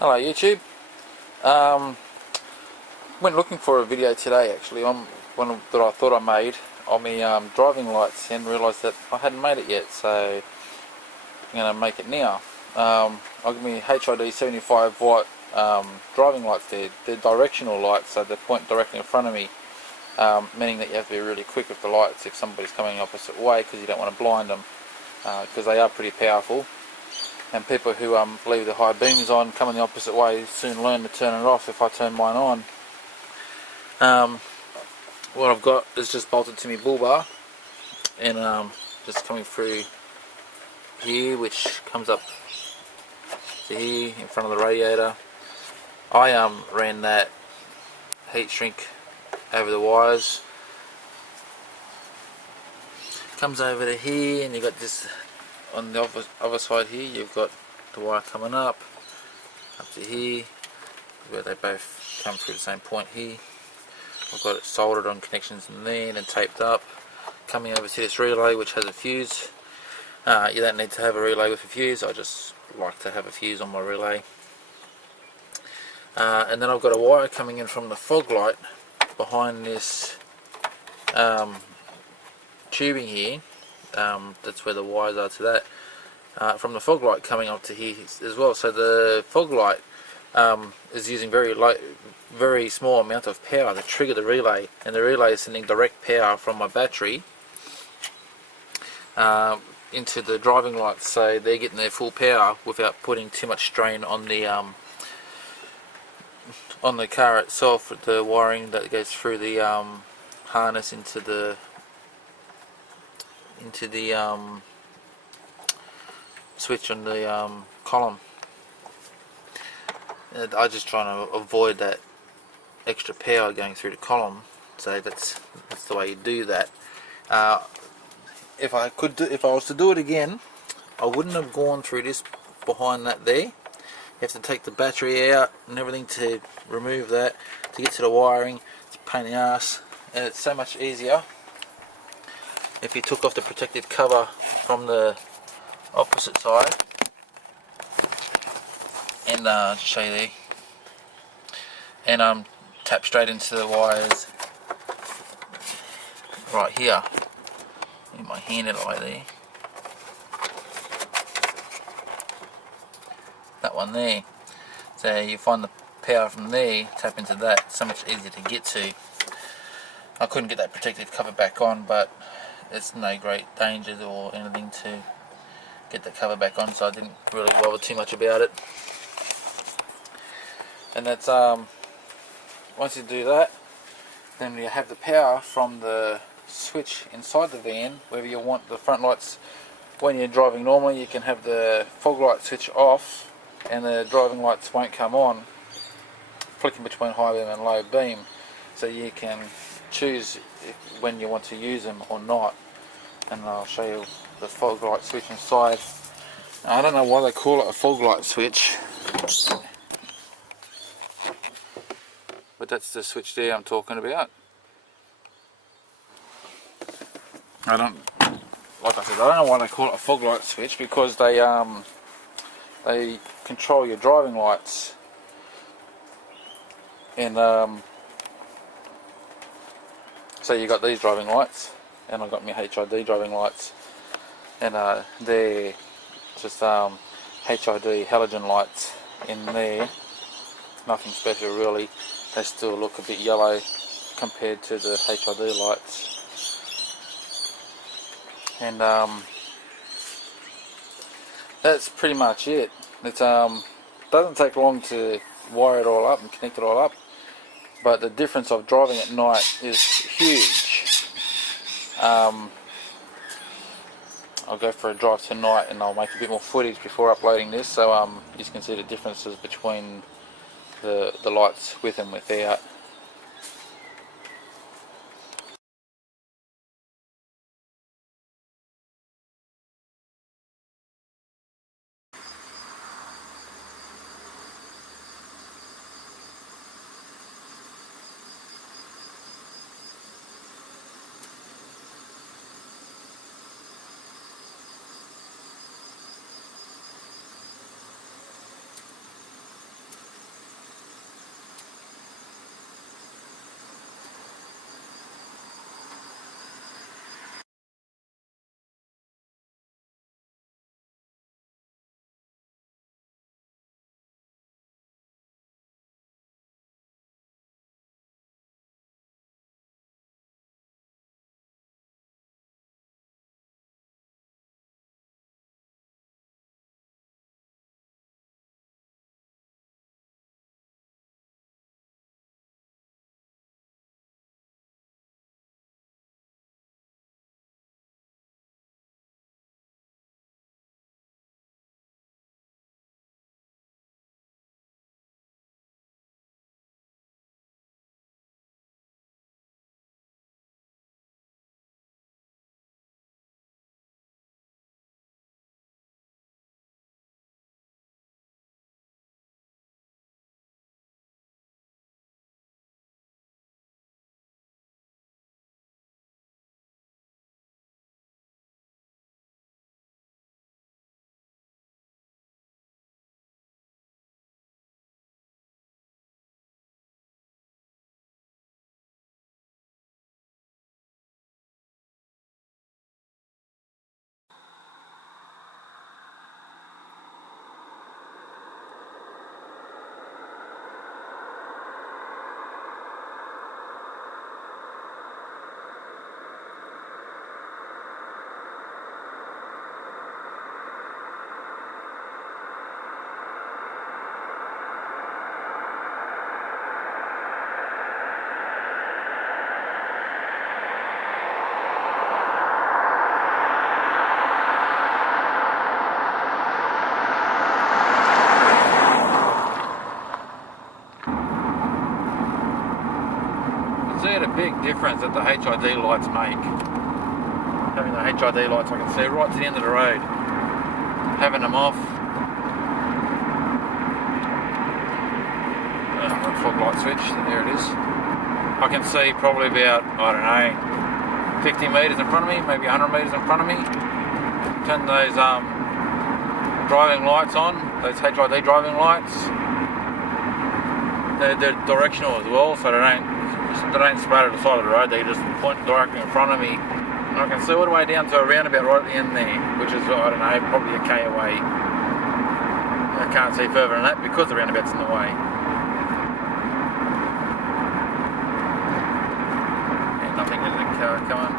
Hello YouTube. Um, went looking for a video today actually on one that I thought I made on my driving lights and realised that I hadn't made it yet, so I'm going to make it now. I've got my HID 75 watt driving lights there. They're directional lights, so they point directly in front of me, meaning that you have to be really quick with the lights if somebody's coming the opposite way, because you don't want to blind them, because they are pretty powerful. And people who leave the high beams on coming the opposite way soon learn to turn it off if I turn mine on. What I've got is just bolted to my bull bar, and just coming through here, which comes up to here in front of the radiator. I ran that heat shrink over the wires. Comes over to here, and you've got this on the other side here. You've got the wire coming up to here, where they both come through the same point here. I've got it soldered on connections in there and taped up. Coming over to this relay, which has a fuse. You don't need to have a relay with a fuse. I just like to have a fuse on my relay. And then I've got a wire coming in from the fog light behind this tubing here. That's where the wires are to that. From the fog light coming up to here as well. So the fog light is using very small amount of power to trigger the relay, and the relay is sending direct power from my battery into the driving lights, so they're getting their full power without putting too much strain on the car itself, with the wiring that goes through the harness into the switch on the column. And I just try to avoid that extra power going through the column, so that's the way you do that. If I was to do it again, I wouldn't have gone through this behind that there. You have to take the battery out and everything to remove that, to get to the wiring. It's a pain in the ass, and it's so much easier if you took off the protective cover from the opposite side. And just show you there, and tap straight into the wires right here. Get my hand in it like there. That one there. So you find the power from there, tap into that. It's so much easier to get to. I couldn't get that protective cover back on, but it's no great danger or anything to get the cover back on, so I didn't really bother too much about it. And that's once you do that, then you have the power from the switch inside the van. Whether you want the front lights when you're driving normally, you can have the fog light switch off and the driving lights won't come on, flicking between high beam and low beam, so you can choose when you want to use them or not. And I'll show you the fog light switch inside. Now, I don't know why they call it a fog light switch, but that's the switch there I'm talking about. Like I said, I don't know why they call it a fog light switch, because they control your driving lights. And so you got these driving lights, and I've got my HID driving lights, and they're just HID halogen lights in there. Nothing special really. They still look a bit yellow compared to the HID lights. And that's pretty much it. It doesn't take long to wire it all up and connect it all up, but the difference of driving at night is huge. I'll go for a drive tonight and I'll make a bit more footage before uploading this, so you can see the differences between the lights with and without. big difference that the HID lights make. Having the HID lights, I can see right to the end of the road. Having them off. Fog light switch, there it is. I can see probably about, I don't know, 50 metres in front of me, maybe 100 metres in front of me. Turn those driving lights on, those HID driving lights. They're directional as well, so they don't spray to the side of the road, they just point directly in front of me. And I can see all the way down to a roundabout right at the end there, which is, I don't know, probably a K away. I can't see further than that because the roundabout's in the way. And nothing, there's a car coming.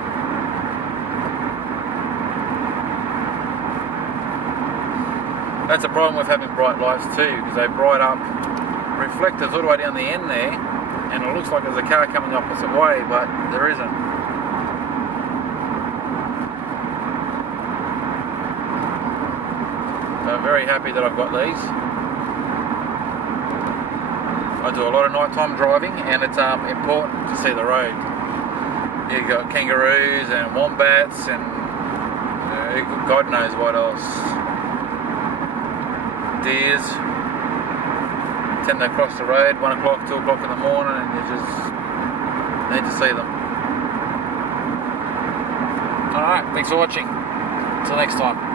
That's a problem with having bright lights too, because they bright up reflectors all the way down the end there, and it looks like there's a car coming the opposite way, but there isn't. So I'm very happy that I've got these. I do a lot of nighttime driving, and it's important to see the road. You've got kangaroos and wombats and God knows what else. Deers tend to cross the road 1 o'clock, 2 o'clock in the morning, and you just need to see them. Alright, thanks for watching. Until next time.